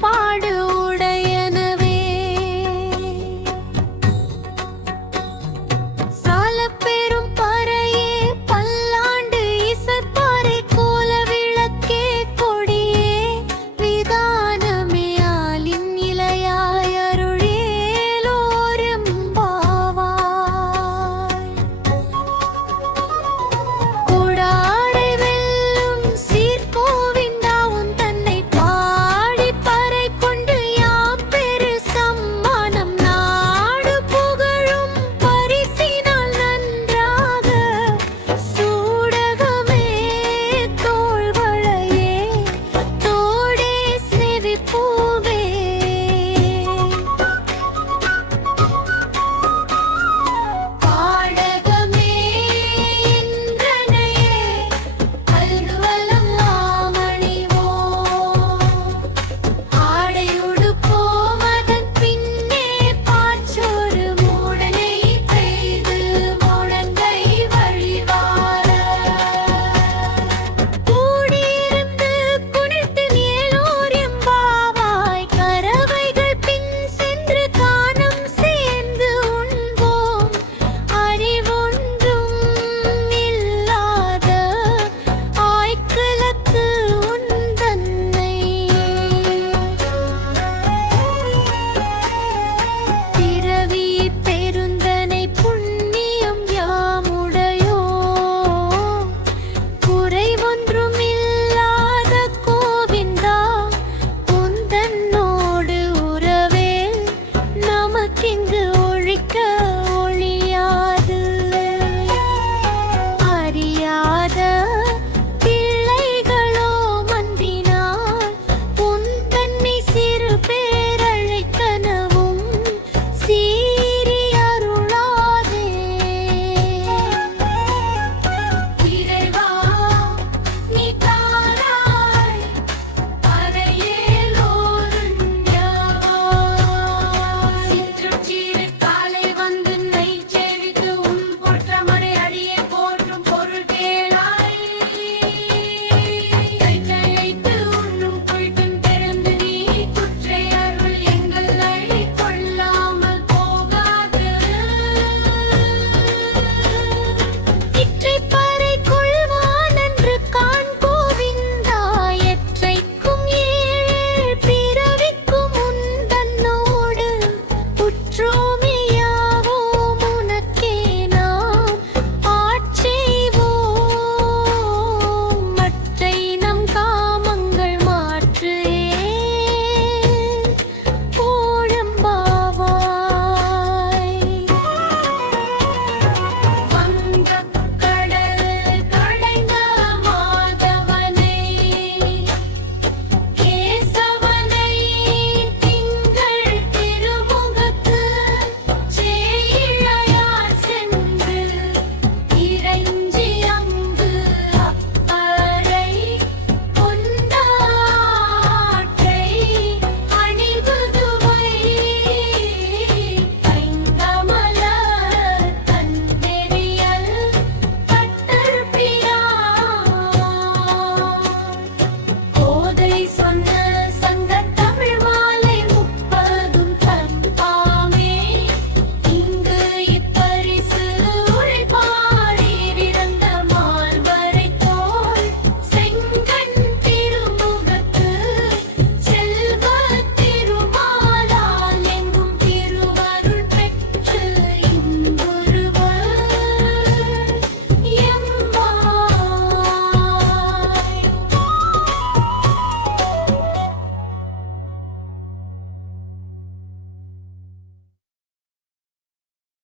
பாடுவோம்